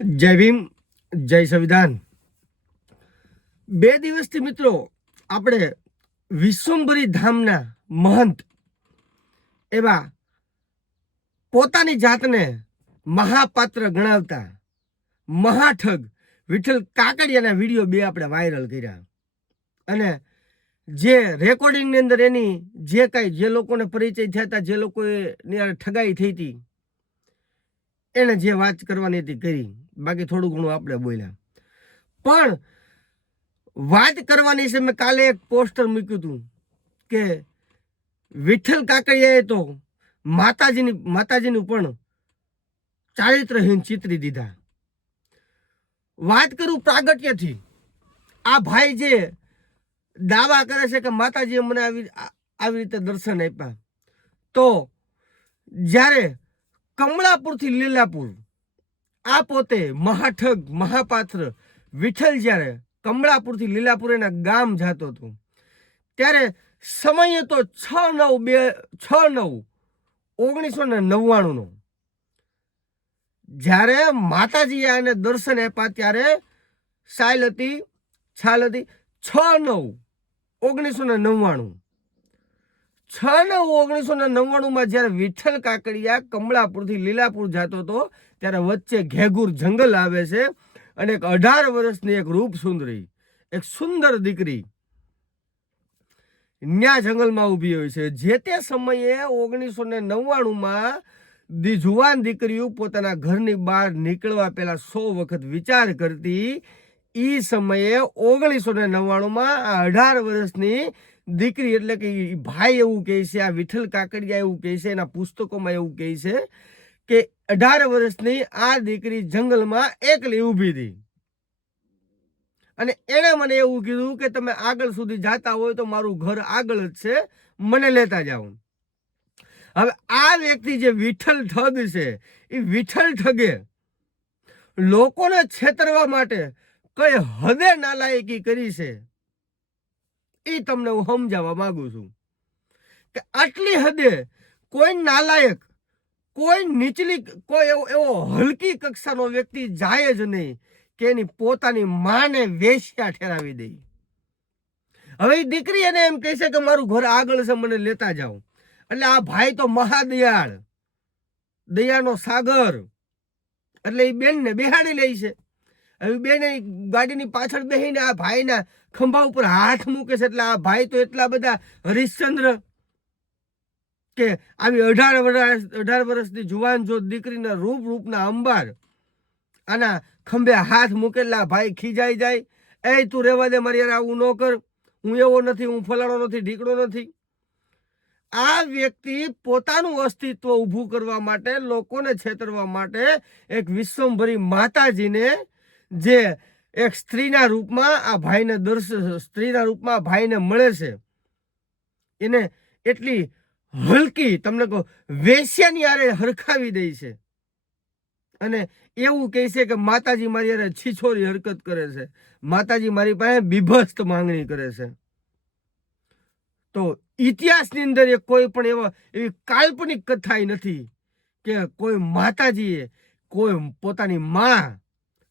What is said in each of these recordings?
જય ભીમ, જય સંવિધાન। બે દિવસથી મિત્રો આપણે વિશ્વંભરી ધામના મહંત એવા પોતાની જાતને મહાપાત્ર ગણાવતા મહાઠગ વિઠ્ઠલ કાકડિયાના વિડીયો બે આપણે વાયરલ કર્યા અને જે રેકોર્ડિંગની અંદર એની જે લોકોને પરિચય થયા હતા, જે લોકોની ઠગાઈ થઈ હતી, એને જે વાત કરવાની હતી કરી, બાકી થોડું ઘણું આપણે બોલ્યા। પણ વાત કરવાની છે, મેં કાલે એક પોસ્ટર મૂક્યું હતું કે વિઠ્ઠલ કાકડિયાએ તો માતાજીનું પણ ચારિત્રહીન ચિતરી દીધા। વાત કરું પ્રાગટ્યથી, આ ભાઈ જે દાવા કરે છે કે માતાજીએ મને આવી રીતે દર્શન આપ્યા, તો જ્યારે કમળાપુરથી લીલાપુર આ પોતે મહાઠગ મહાપાત્ર વિઠ્ઠલ જ્યારે કમળાપુરથી લીલાપુર એના ગામ જતો હતો, ત્યારે સમય તો 6/9/1999 જ્યારે માતાજીએ આને દર્શન આપ્યા ત્યારે છાલ હતી 6/9/1999 6/9/1999 જ્યારે વિઠ્ઠલ કાકડિયા કમળાપુરથી લીલાપુર જતો હતો, ત્યારે વચ્ચે ઘેઘુર જંગલ આવે છે અને એક 18 વર્ષની એક રૂપ સુંદરી, એક સુંદર દીકરી ન્યા જંગલમાં ઊભી હોય છે। જે તે સમયે 1999 જુવાન દીકરીઓ પોતાના ઘરની બહાર નીકળવા પહેલા 100 વખત વિચાર કરતી, એ સમયે 1999 આ 18 વર્ષની દીકરી, એટલે કે ભાઈ એવું કહે છે, આ વિઠ્ઠલ કાકડિયા એવું કહે છે, એના પુસ્તકોમાં એવું કહે છે કે 18 વર્ષની આ દીકરી જંગલમાં એકલી ઊભી હતી અને એણે મને એવું કીધું કે તમે આગળ સુધી જાતા હોય તો મારું ઘર આગળ જ છે, મને લેતા જાઓ। હવે આ વ્યક્તિ જે વિઠ્ઠલ ઠગ છે, એ વિઠ્ઠલ ઠગે લોકોને છેતરવા માટે કઈ હદે નાલાયકી કરી છે, એ તમને હું સમજાવવા માંગુ છું કે આટલી હદે કોઈ નાલાયક, કોઈ નીચલી, કોઈ એવો હલકી કક્ષાનો વ્યક્તિ જાય જ નહીં કે એની પોતાની માને વેશ્યા ઠેરાવી દે। હવે એ દીકરી એને એમ કહે છે કે મારું ઘર આગળ છે, મને લેતા જાઓ। એટલે આ ભાઈ તો મહાદયાળ, દયાનો સાગર, એટલે એ બેનને બેહાડી લે છે। હવે બેન ગાડીની પાછળ બેસીને આ ભાઈના ખંભા ઉપર હાથ મૂકે છે, એટલે આ ભાઈ તો એટલા બધા હરિશ્ચંદ્ર કે આવી 18 વર્ષની જુવાન જો દીકરીના રૂપના અંબાર આના ખંભે હાથ મૂકેલા ભાઈ ખીજાઈ જાય, એ તું રહેવા દે, મારી યાર આવું ન કર, હું એવો નથી, હું ફલાણો નથી, ઢીકડો નથી। આ વ્યક્તિ પોતાનું અસ્તિત્વ ઊભું કરવા માટે, લોકોને છેતરવા માટે એક વિશ્વંભરી માતાજીને, જે એક સ્ત્રીના રૂપમાં આ ભાઈને સ્ત્રીના રૂપમાં ભાઈને મળે છે, એને એટલી હલકી, તમને કહો વેશ્યાની યારે હરખાવી દે છે અને એવું કહે છે કે માતાજી મારી યારે છીછોરી હરકત કરે છે, માતાજી મારી પાસે બીભત્સ માંગણી કરે છે। તો ઇતિહાસની અંદર કોઈ પણ એવી કાલ્પનિક કથા નથી કે કોઈ માતાજીએ કોઈ પોતાની માં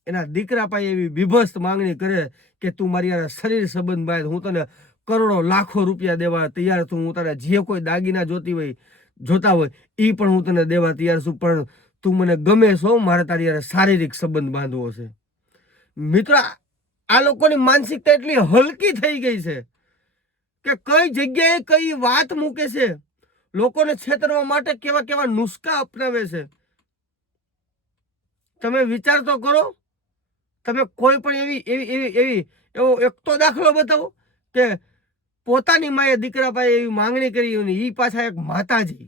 એના દીકરા પાસે એવી બીભત્સ માંગણી કરે કે તું મારી યાર શરીર સંબંધ બાદ હું તને કરોડો લાખો રૂપિયા દેવા તૈયાર છું, હું તારા જે કોઈ દાગીના જોતા હોય એ પણ હું તને દેવા તૈયાર છું, પણ તું મને ગમે છો, મારે તારી યાર શારીરિક સંબંધ બાંધવો છે। મિત્રો, આ લોકોની માનસિકતા એટલી હલકી થઈ ગઈ છે કે કઈ જગ્યાએ કઈ વાત મૂકે છે, લોકોને છેતરવા માટે કેવા કેવા નુસ્ખા અપનાવે છે। તમે વિચાર તો કરો, તમે કોઈ પણ એવો એક તો દાખલો બતાવો કે પોતાની માએ દીકરા પાસે એવી માંગણી કરી અને એ પાછા એક માતાજી,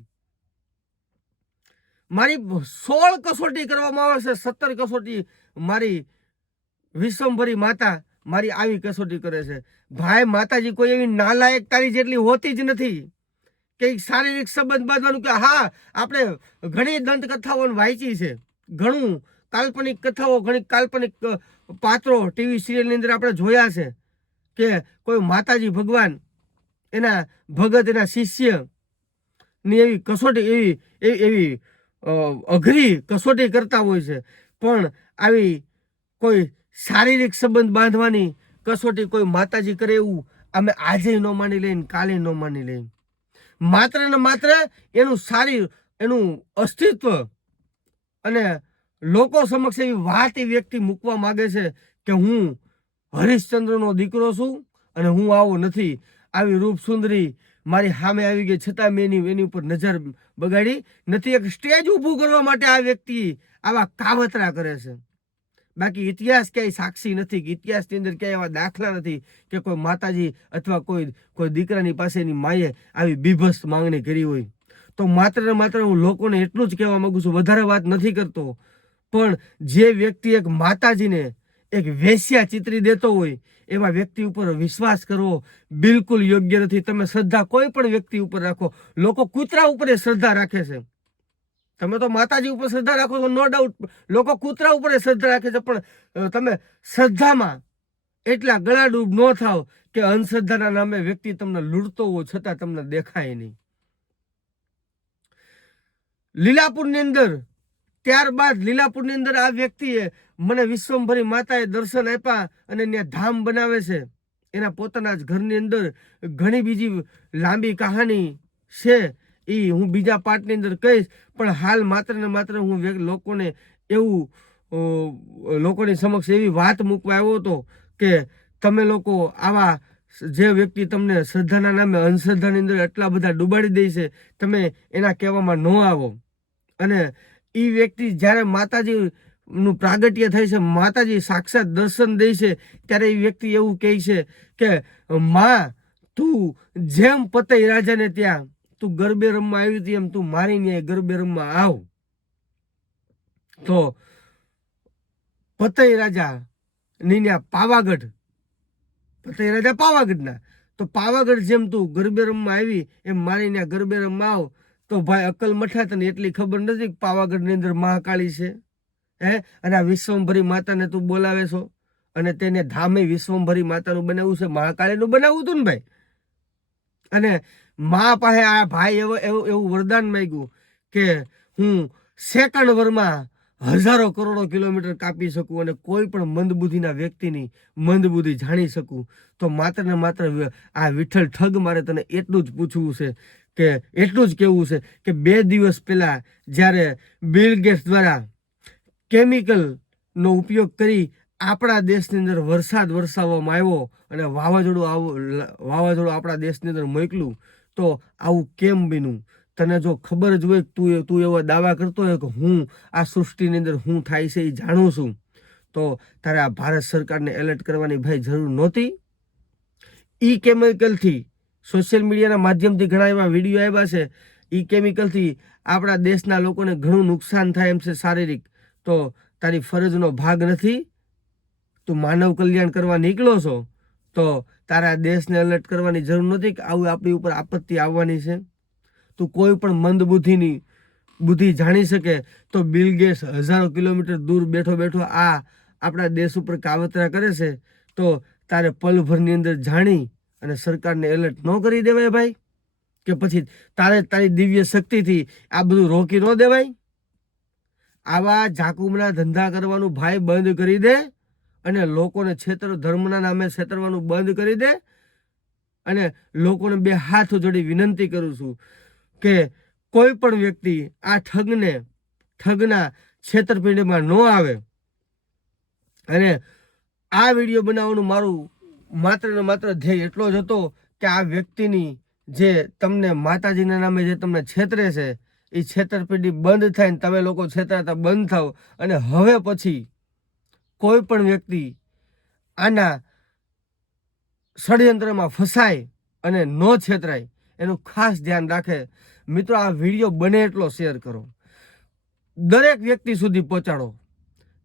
મારી 16 કસોટી કરવામાં આવે છે, 17 કસોટી મારી વિશ્વંભરી માતા મારી આવી કસોટી કરે છે। ભાઈ, માતાજી કોઈ એવી નાલાયક તારી જેટલી હોતી જ નથી કે શારીરિક સંબંધ બાંધવાનું, કે હા આપણે ઘણી દંતકથાઓ વાંચી છે, ઘણું કાલ્પનિક કથાઓ, ઘણી કાલ્પનિક પાત્રો ટીવી સિરિયલની અંદર આપણે જોયા છે કે કોઈ માતાજી ભગવાન એના ભગત, એના શિષ્ય ની એવી કસોટી, એવી અઘરી કસોટી કરતા હોય છે, પણ આવી કોઈ શારીરિક સંબંધ બાંધવાની કસોટી કોઈ માતાજી કરે એવું અમે આજે ન માની લઈને કાલે ન માની લઈએ. માત્ર ને માત્ર એનું અસ્તિત્વ અને લોકો સમક્ષ એવી વાત એ વ્યક્તિ મૂકવા માંગે છે કે હું હરિશ્ચંદ્રનો દીકરો છું અને હું આવો નથી. આવી રૂપ સુંદરી મારી સામે આવી ગઈ છતાં મેં એની ઉપર નજર બગાડી નથી. એક સ્ટેજ ઊભું કરવા માટે આ વ્યક્તિ આવા કાવતરા કરે છે. બાકી ઇતિહાસ ક્યાંય સાક્ષી નથી કે ઇતિહાસની અંદર ક્યાંય એવા દાખલા નથી કે કોઈ માતાજી અથવા કોઈ દીકરાની પાસેની માએ આવી બીભત્સ માંગણી કરી હોય. તો માત્ર ને માત્ર હું લોકોને એટલું જ કહેવા માંગુ છું, વધારે વાત નથી કરતો, પણ જે વ્યક્તિ એક માતાજીને એક વેશ્યા ચિતરી દેતો હોય એવા વ્યક્તિ ઉપર વિશ્વાસ કરવો બિલકુલ યોગ્ય નથી. તમે શ્રદ્ધા કોઈ પણ વ્યક્તિ ઉપર રાખો. લોકો કૂતરા ઉપર શ્રદ્ધા રાખે છે. તમે તો માતાજી ઉપર શ્રદ્ધા રાખો છો, નો ડાઉટ. લોકો કૂતરા ઉપર શ્રદ્ધા રાખે છે, પણ તમે શ્રદ્ધામાં એટલા ગળાડૂબ ન થાવ કે અંધશ્રદ્ધાના નામે વ્યક્તિ તમને લૂંટતો હોય છતાં તમને દેખાય નહીં. લીલાપુરની અંદર ત્યારબાદ લીલાપુરની અંદર આ વ્યક્તિએ મને વિશ્વંભરી માતાએ દર્શન આપ્યા અને ત્યાં ધામ બનાવે છે. એના પોતાના જ ઘરની અંદર ઘણી બીજી લાંબી કહાની છે, એ હું બીજા પાર્ટની અંદર કહીશ. પણ હાલ માત્ર ને માત્ર હું લોકોને લોકોની સમક્ષ એવી વાત મૂકવા આવ્યો હતો કે તમે લોકો આવા જે વ્યક્તિ તમને શ્રદ્ધાના નામે અંધશ્રદ્ધાની અંદર એટલા બધા ડૂબાડી દે છે, તમે એના કહેવામાં ન આવો. અને એ વ્યક્તિ જ્યારે માતાજીનું પ્રાગટ્ય થાય છે, માતાજી સાક્ષાત દર્શન દે છે, ત્યારે એ વ્યક્તિ એવું કહે છે કે માં તું જેમ પતઈ રાજાને ત્યાં તું ગરબે રમવા આવી હતી એમ તું મારી ન્યાય ગરબે રમવા આવ. તો પતઈ રાજા ની પાવાગઢ, પતઈ રાજા પાવાગઢના, તો પાવાગઢ જેમ તું ગરબે રમવા આવી એમ મારી ન્યા ગરબે રમવા આવ. તો ભાઈ અકલ મઠા તને એટલી ખબર નથી કે પાવાગઢની અંદર મહાકાળી છે, અને આ વિશ્વંભરી માતાને તું બોલાવે છો અને તેને ધામે વિશ્વંભરી માતાનું બનાવ્યું છે, મહાકાળીનું બનાવવું હતું ને ભાઈ. અને મા પાસે આ ભાઈ એવું વરદાન માંગ્યું કે હું સેકન્ડ વરમાં હજારો કરોડો કિલોમીટર કાપી શકું અને કોઈ પણ મંદબુદ્ધિના વ્યક્તિની મંદબુદ્ધિ જાણી શકું. તો માત્ર ને માત્ર આ વિઠ્ઠલ ઠગ મારે તને એટલું જ પૂછવું છે કે એટલું જ કહેવું છે કે 2 દિવસ પહેલા જ્યારે બિલ ગેટ્સ દ્વારા કેમિકલનો ઉપયોગ કરી આપણા દેશની અંદર વરસાદ વરસાવવામાં આવ્યો અને વાવાઝોડું આપણા દેશની અંદર મોકલ્યું, તો આવું કેમ બન્યું? તને જો ખબર જ હોય તું એવા દાવા કરતો હોય કે હું આ સૃષ્ટિની અંદર હું થાય છે એ જાણું છું, તો તારે આ ભારત સરકારને એલર્ટ કરવાની ભાઈ જરૂર નહોતી. ઈ કેમિકલથી સોશિયલ મીડિયાના માધ્યમથી ઘણા એવા વિડીયો આવ્યા છે. ઈ કેમિકલથી આપણા દેશના લોકોને ઘણું નુકસાન થાય એમ છે શારીરિક. તો તારી ફરજનો ભાગ નથી. તું માનવ કલ્યાણ કરવા નીકળો છો તો તારા દેશને એલર્ટ કરવાની જરૂર નથી કે આવું આપણી ઉપર આપત્તિ આવવાની છે. તું કોઈ પણ મંદ બુદ્ધિ જાણી શકે તો બિલ ગેટ્સ હજારો કિલોમીટર દૂર બેઠો આ આપણા દેશ ઉપર કાવતરા કરે છે, તો તારે પલભરની અંદર જાણી અને સરકારને એલર્ટ ન કરી દેવાય ભાઈ? કે પછી તારી દિવ્ય શક્તિથી આ બધું રોકી ન દેવાય? આવા ઝાકુમના ધંધા કરવાનું ભાઈ બંધ કરી દે અને લોકોને ધર્મના નામે છેતરવાનું બંધ કરી દે. અને લોકોને 2 હાથ જોડી વિનંતી કરું છું કે કોઈ પણ વ્યક્તિ આ ઠગના છેતરપિંડીમાં ન આવે. અને આ વિડીયો બનાવવાનું મારું માત્ર ને માત્ર ધ્યેય એટલો જ હતો કે આ વ્યક્તિની જે તમને માતાજીના નામે જે તમને છેતરે છે એ છેતરપિંડી બંધ થાય ને તમે લોકો છેતરાતા બંધ થાવ. અને હવે પછી કોઈ પણ વ્યક્તિ આના ષડયંત્રમાં ફસાય અને ન છેતરાય એનું ખાસ ધ્યાન રાખે. મિત્રો, આ વિડીયો બને એટલો શેર કરો, દરેક વ્યક્તિ સુધી પહોંચાડો,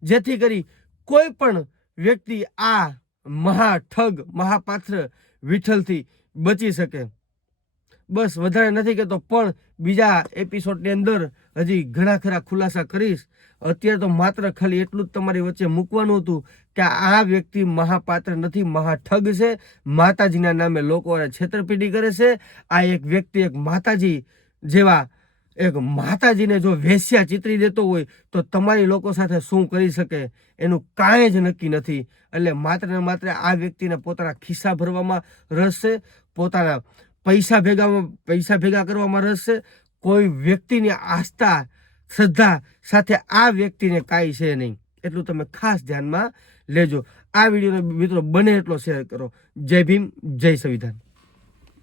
જેથી કરી કોઈ પણ વ્યક્તિ આ મહાપાત્ર વિઠ્ઠલથી બચી શકે. બસ વધારે નથી કહેતો, પણ બીજા એપિસોડની અંદર હજી ઘણા ખરા ખુલાસા કરીશ. અત્યારે તો માત્ર ખાલી એટલું જ તમારી વચ્ચે મૂકવાનું હતું કે આ વ્યક્તિ મહાપાત્ર નથી, મહાઠગ છે. માતાજીના નામે લોકો છેતરપિંડી કરે છે. આ એક વ્યક્તિ એક માતાજી જેવા એક માતાજીને જો વેશ્યા ચિતરી દેતો હોય તો તમારી લોકો સાથે શું કરી શકે એનું કાંઈ જ નક્કી નથી. એટલે માત્ર ને માત્ર આ વ્યક્તિને પોતાના ખિસ્સા ભરવામાં રસ છે, પોતાના પૈસા ભેગા કરવામાં રસ છે. કોઈ વ્યક્તિની આસ્થા શ્રદ્ધા સાથે આ વ્યક્તિને કાંઈ છે નહીં. એટલું તમે ખાસ ધ્યાનમાં લેજો. આ વિડીયોને મિત્રો બને એટલો શેર કરો. જય ભીમ, જય સંવિધાન.